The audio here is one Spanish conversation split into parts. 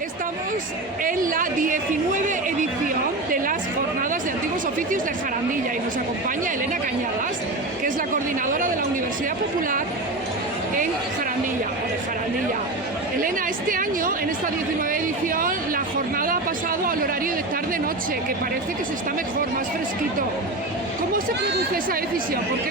Estamos en la 19 edición de las Jornadas de Antiguos Oficios de Jarandilla y nos acompaña Elena Cañadas, que es la coordinadora de la Universidad Popular en Jarandilla, o de Jarandilla. Elena, este año, en esta 19 edición, la jornada ha pasado al horario de tarde-noche, que parece que se está mejor, más fresquito. ¿Cómo se produce esa decisión? ¿Por qué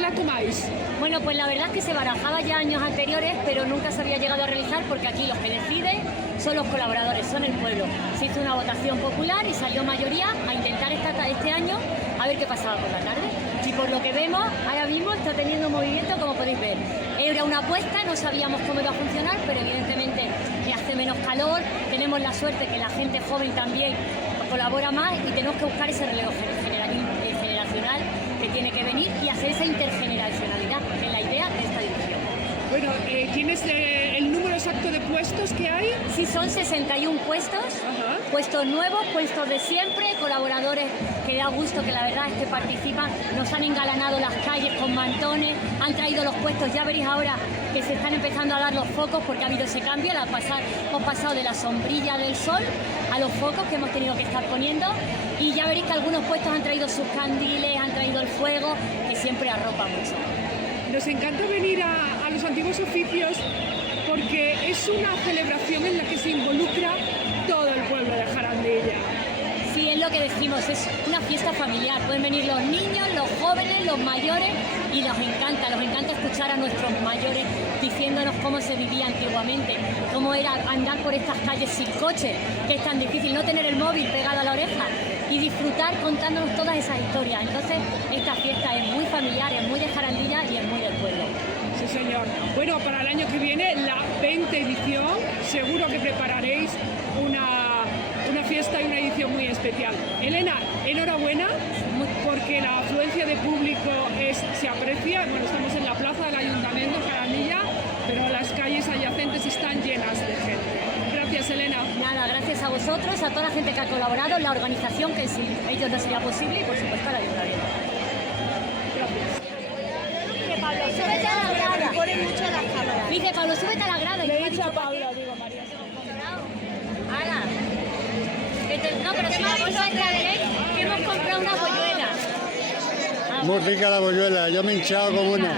la tomáis? Bueno, pues la verdad es que se barajaba ya años anteriores, pero nunca se había llegado a realizar porque aquí los que deciden son los colaboradores, son el pueblo. Se hizo una votación popular y salió mayoría a intentar este año a ver qué pasaba por la tarde. Y por lo que vemos, ahora mismo está teniendo movimiento, como podéis ver. Era una apuesta, no sabíamos cómo iba a funcionar, pero evidentemente hace menos calor, tenemos la suerte que la gente joven también colabora más y tenemos que buscar ese relevo generacional que tiene que venir y hacer esa intergeneracionalidad, que es la idea de esta edición. Bueno, ¿tienes el número exacto de puestos que hay? Sí, son 61 puestos, puestos nuevos, puestos de siempre, colaboradores que da gusto, que la verdad es que participan, nos han engalanado las calles con mantones, han traído los puestos, ya veréis ahora que se están empezando a dar los focos porque ha habido ese cambio, hemos pasado de la sombrilla del sol a los focos que hemos tenido que estar poniendo y ya veréis que algunos puestos han traído sus candiles, han traído el fuego, que siempre arropa mucho. Nos encanta venir a los antiguos oficios porque es una celebración en la que se involucra todo el pueblo de Jarandilla. Sí, es lo que decimos, es una fiesta familiar. Pueden venir los niños, los jóvenes, los mayores y nos encanta escuchar a nuestros mayores diciéndonos cómo se vivía antiguamente, cómo era andar por estas calles sin coche, que es tan difícil no tener el móvil pegado a la oreja y disfrutar contándonos todas esas historias. Entonces, esta fiesta es muy familiar, es muy de Jarandilla y es muy del pueblo. Sí, señor. Bueno, para el año que viene, la 20 edición, seguro que prepararéis una fiesta y una edición muy especial. Elena, enhorabuena, porque la afluencia de público se aprecia. Bueno, estamos en la plaza del Ayuntamiento de Jarandilla, pero las calles adyacentes están llenas de gente. Gracias, Elena. Nada, gracias a vosotros, a toda la gente que ha colaborado, la organización, que sin ellos no sería posible, y por supuesto al Ayuntamiento. Gracias. Pablo, súbete a la grada. Me pone mucho las cámaras. Dice Pablo, súbete a la grada. Le he dicho a Pablo, digo María. ¡Hala! No, pero si la bolsa entra bien, que hemos comprado una polluela. Muy rica la bolluela, yo me he hinchado como una.